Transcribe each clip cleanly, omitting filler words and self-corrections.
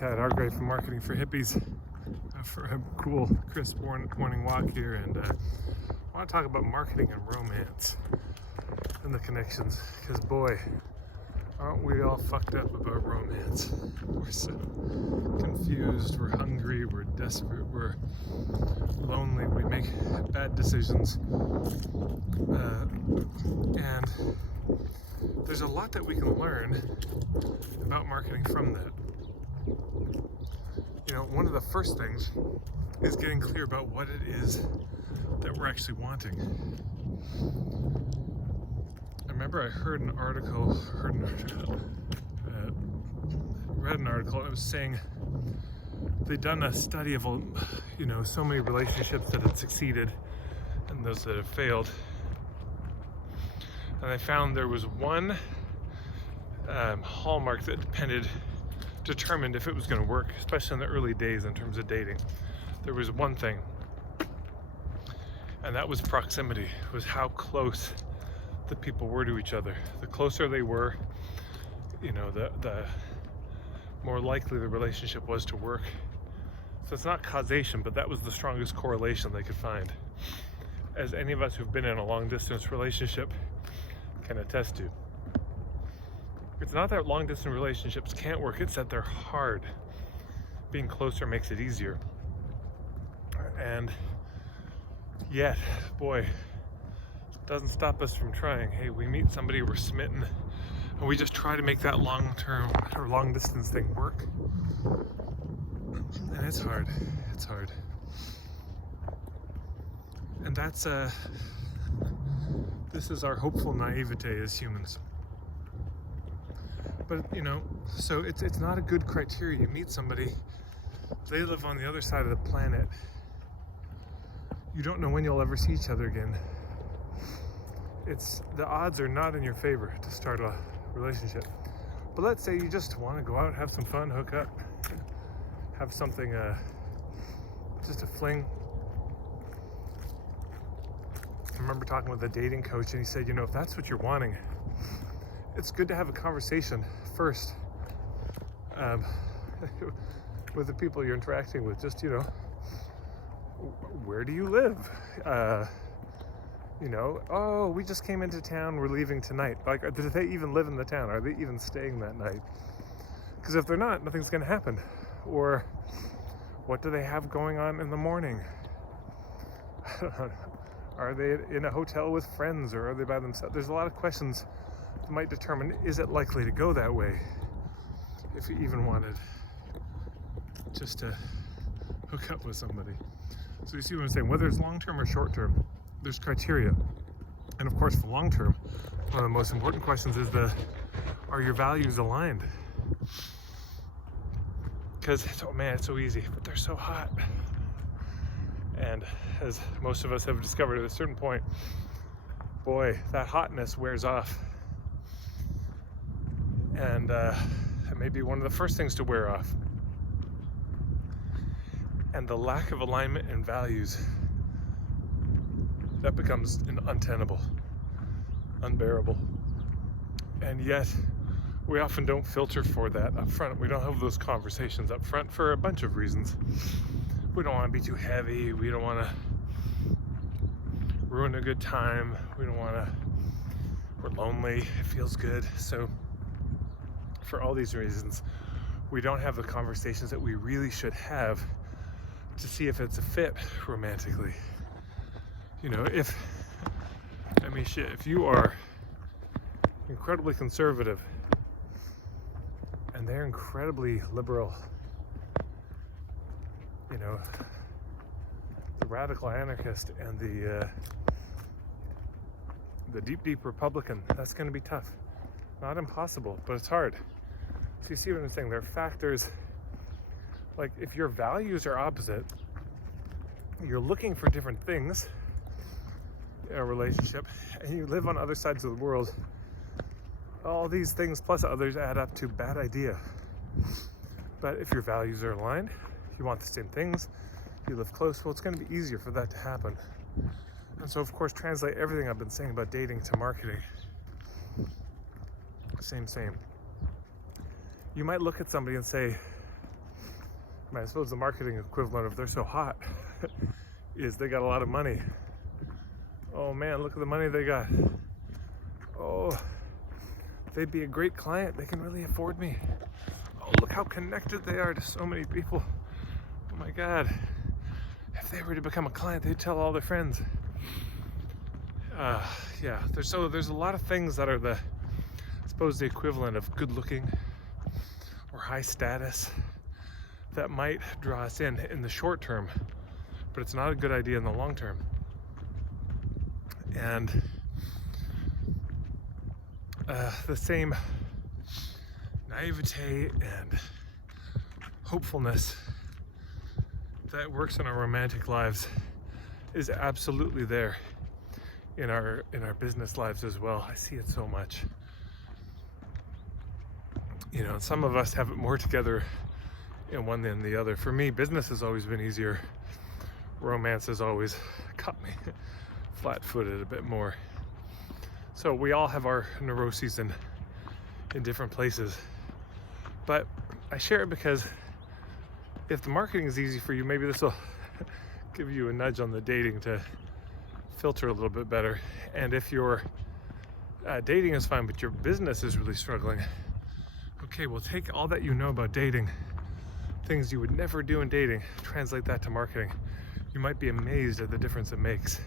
Tad Hargrave from Marketing for Hippies for a cool, crisp morning walk here, and I want to talk about marketing and romance and the connections, because boy, aren't we all fucked up about romance. We're so confused, we're hungry, we're desperate, we're lonely, we make bad decisions, and there's a lot that we can learn about marketing from that. You know, one of the first things is getting clear about what it is that we're actually wanting. I remember I read an article, and it was saying they'd done a study of, so many relationships that had succeeded and those that have failed. And I found there was one hallmark that determined if it was going to work, especially in the early days in terms of dating. There was one thing, and that was proximity. It was how close the people were to each other. The closer they were, the more likely the relationship was to work. So it's not causation, but that was the strongest correlation they could find, as any of us who've been in a long distance relationship can attest to. It's not that long distance relationships can't work, it's that they're hard. Being closer makes it easier. And yet, boy, it doesn't stop us from trying. Hey, we meet somebody, we're smitten, and we just try to make that long-term or long-distance thing work. And it's hard. It's hard. And that's this is our hopeful naivete as humans. But so it's not a good criteria. You meet somebody, they live on the other side of the planet. You don't know when you'll ever see each other again. The odds are not in your favor to start a relationship. But let's say you just want to go out, have some fun, hook up, have something, just a fling. I remember talking with a dating coach, and he said, if that's what you're wanting, it's good to have a conversation first with the people you're interacting with. Just, where do you live? Oh, we just came into town, we're leaving tonight. Like, do they even live in the town? Are they even staying that night? Because if they're not, nothing's going to happen. Or what do they have going on in the morning? Are they in a hotel with friends, or are they by themselves? There's a lot of questions that might determine, is it likely to go that way, if you even wanted just to hook up with somebody. So you see what I'm saying? Whether it's long-term or short-term, there's criteria. And of course, for long-term, one of the most important questions is are your values aligned? Because it's so easy, but they're so hot. And as most of us have discovered at a certain point, boy, that hotness wears off. And it may be one of the first things to wear off. And the lack of alignment in values, that becomes untenable, unbearable. And yet, we often don't filter for that up front. We don't have those conversations up front for a bunch of reasons. We don't want to be too heavy. We don't want to ruin a good time. We're lonely. It feels good. So for all these reasons, we don't have the conversations that we really should have to see if it's a fit romantically. If you are incredibly conservative and they're incredibly liberal, the radical anarchist and the deep Republican, that's going to be tough. Not impossible, but it's hard. So you see what I'm saying? There are factors, like if your values are opposite, you're looking for different things in a relationship, and you live on other sides of the world, all these things plus others add up to bad idea. But if your values are aligned, you want the same things, you live close, well, it's going to be easier for that to happen. And so, of course, translate everything I've been saying about dating to marketing. Same. You might look at somebody and say, I suppose the marketing equivalent of they're so hot is they got a lot of money. Oh man, look at the money they got. Oh, they'd be a great client. They can really afford me. Oh, look how connected they are to so many people. Oh my God. If they were to become a client, they'd tell all their friends. Yeah, there's a lot of things that are I suppose the equivalent of good looking or high status that might draw us in the short term, but it's not a good idea in the long term. And the same naivete and hopefulness that works in our romantic lives is absolutely there in our business lives as well. I see it so much. You know, some of us have it more together in one than the other. For me, business has always been easier. Romance has always caught me flat-footed a bit more. So we all have our neuroses in different places. But I share it because if the marketing is easy for you, maybe this will give you a nudge on the dating to filter a little bit better. And if your dating is fine, but your business is really struggling, okay, well, take all that you know about dating, things you would never do in dating, translate that to marketing. You might be amazed at the difference it makes.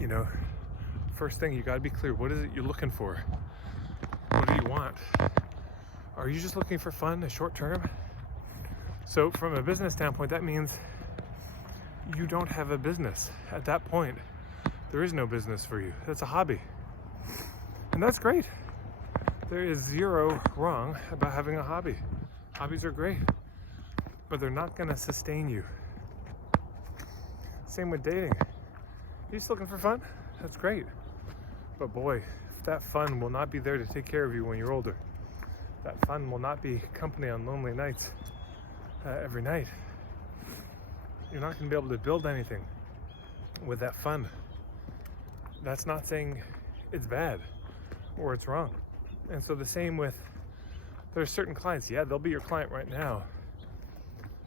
You know, first thing, you gotta be clear. What is it you're looking for? What do you want? Are you just looking for fun, a short term? So from a business standpoint, that means you don't have a business. At that point, there is no business for you. That's a hobby. And that's great. There is zero wrong about having a hobby. Hobbies are great, but they're not gonna sustain you. Same with dating. You're just looking for fun? That's great. But boy, if that fun will not be there to take care of you when you're older, that fun will not be company on lonely nights every night, you're not going to be able to build anything with that fun. That's not saying it's bad or it's wrong. And so the same with, there's certain clients, yeah, they'll be your client right now,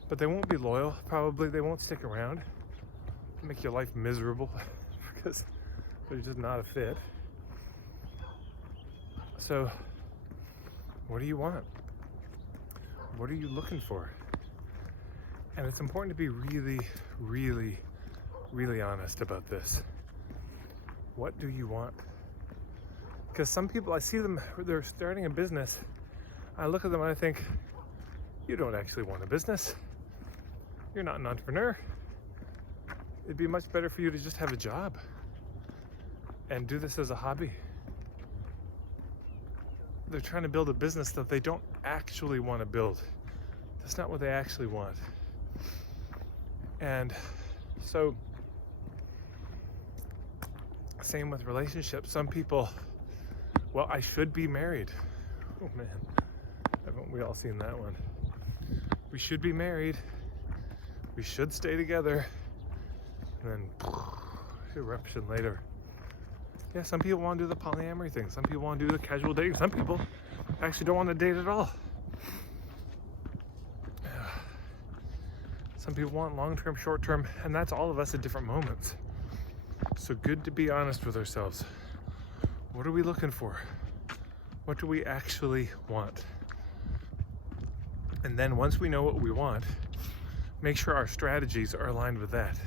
but they won't be loyal. Probably they won't stick around, make your life miserable because they're just not a fit. So what do you want? What are you looking for? And it's important to be really, really, really honest about this. What do you want? Because some people, I see them, they're starting a business. I look at them and I think, you don't actually want a business. You're not an entrepreneur. It'd be much better for you to just have a job and do this as a hobby. They're trying to build a business that they don't actually want to build. That's not what they actually want. And so, same with relationships. Some people, well, I should be married. Oh man, haven't we all seen that one? We should be married. We should stay together. And then, eruption later. Yeah, some people want to do the polyamory thing. Some people want to do the casual dating. Some people actually don't want to date at all. Some people want long-term, short-term, and that's all of us at different moments. So good to be honest with ourselves. What are we looking for? What do we actually want? And then once we know what we want, make sure our strategies are aligned with that.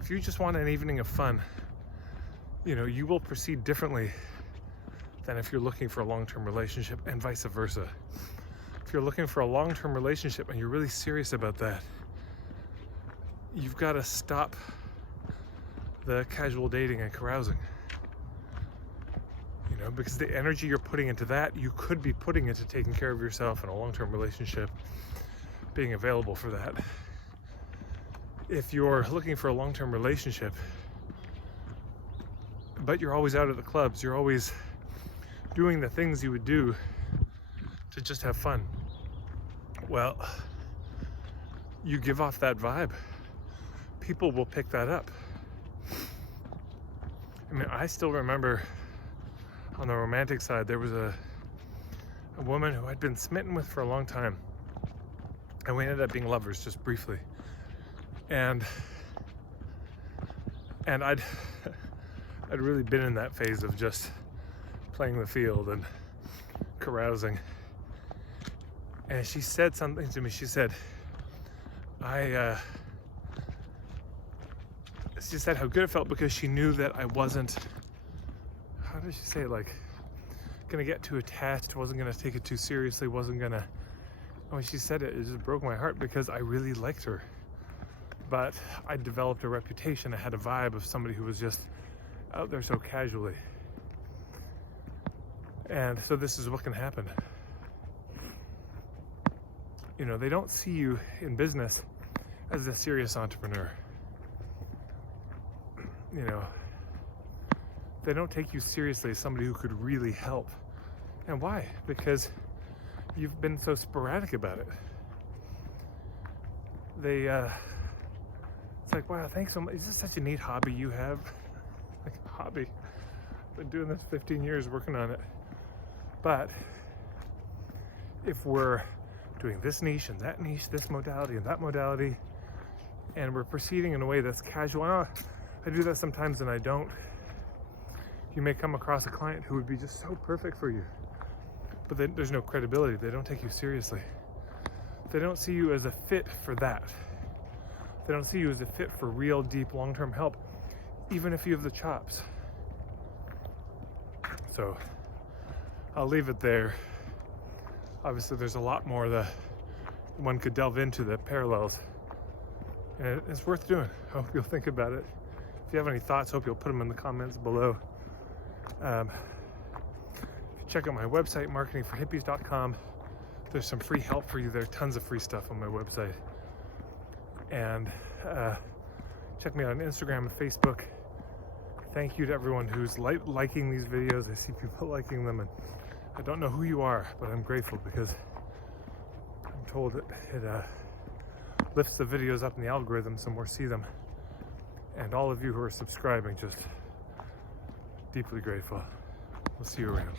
If you just want an evening of fun, you know, you will proceed differently than if you're looking for a long-term relationship, and vice versa. If you're looking for a long-term relationship and you're really serious about that, you've got to stop the casual dating and carousing. You know, because the energy you're putting into that, you could be putting into taking care of yourself in a long-term relationship, being available for that. If you're looking for a long-term relationship, but you're always out at the clubs, you're always doing the things you would do to just have fun, well, you give off that vibe. People will pick that up. I mean, I still remember on the romantic side, there was a a woman who I'd been smitten with for a long time. And we ended up being lovers just briefly. And I'd really been in that phase of just playing the field and carousing. And she said something to me. She said, she said how good it felt because she knew that I wasn't, how did she say it, like, gonna get too attached, wasn't gonna take it too seriously, wasn't gonna, when she said it, it just broke my heart because I really liked her. But I developed a reputation, I had a vibe of somebody who was just out there so casually. And so this is what can happen. You know, they don't see you in business as a serious entrepreneur. You know, they don't take you seriously as somebody who could really help. And why? Because you've been so sporadic about it. It's like, wow, thanks so much. Is this such a neat hobby you have? Like, a hobby. I've been doing this 15 years, working on it. But if we're doing this niche and that niche, this modality and that modality, and we're proceeding in a way that's casual, I do that sometimes and I don't. You may come across a client who would be just so perfect for you, but then there's no credibility. They don't take you seriously. They don't see you as a fit for that. They don't see you as a fit for real, deep, long-term help, even if you have the chops. So I'll leave it there. Obviously, there's a lot more that one could delve into, the parallels, and it's worth doing. I hope you'll think about it. If you have any thoughts, hope you'll put them in the comments below. If you check out my website, marketingforhippies.com, there's some free help for you there, tons of free stuff on my website. And check me out on Instagram and Facebook. Thank you to everyone who's liking these videos. I see people liking them, and I don't know who you are, but I'm grateful because I'm told that it lifts the videos up in the algorithm so more see them. And all of you who are subscribing, just deeply grateful. We'll see you around.